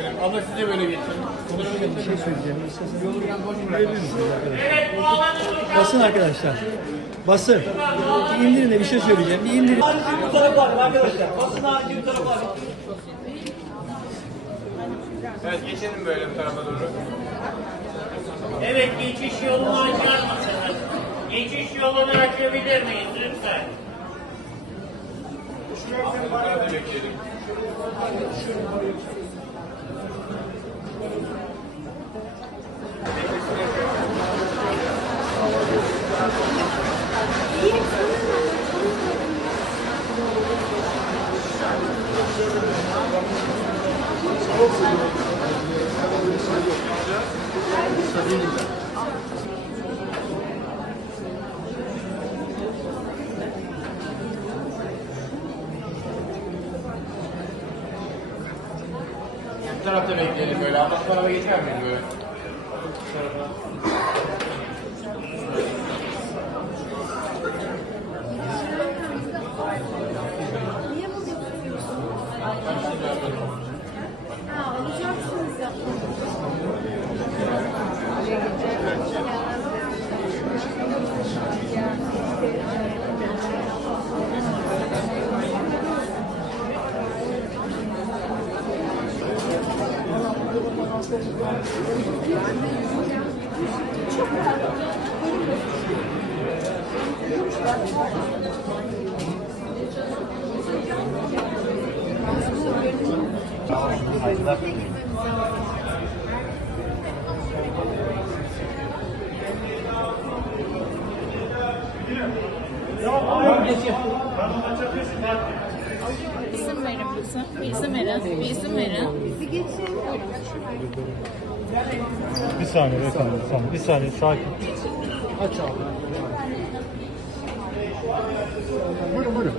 geçelim. Abla siz de böyle geçin. Bir şey söyleyeceğim. Basın arkadaşlar. Basın. Bir indirin de bir şey söyleyeceğim. Bir indirin. Bu tarafa alın arkadaşlar. Basın harici bu tarafa alın. Evet geçelim böyle bu tarafa doğru. Evet geçiş yolunu açar mısınız? Geçiş yolunu açabilir miyiz lütfen? Hadi bekleyelim. Bu tarafta bekleyelim böyle. Abla bu tarafa geçer miyiz böyle? Bu tarafa. Ha, Saygılar. Ya, ya, ya. Ben ona çakıyorsun. İsim verin lütfen. Bir isim verin. Bir isim verin. Bir saniye efendim. Tamam. Bir saniye sakin. Aç abi. Buyurun buyurun.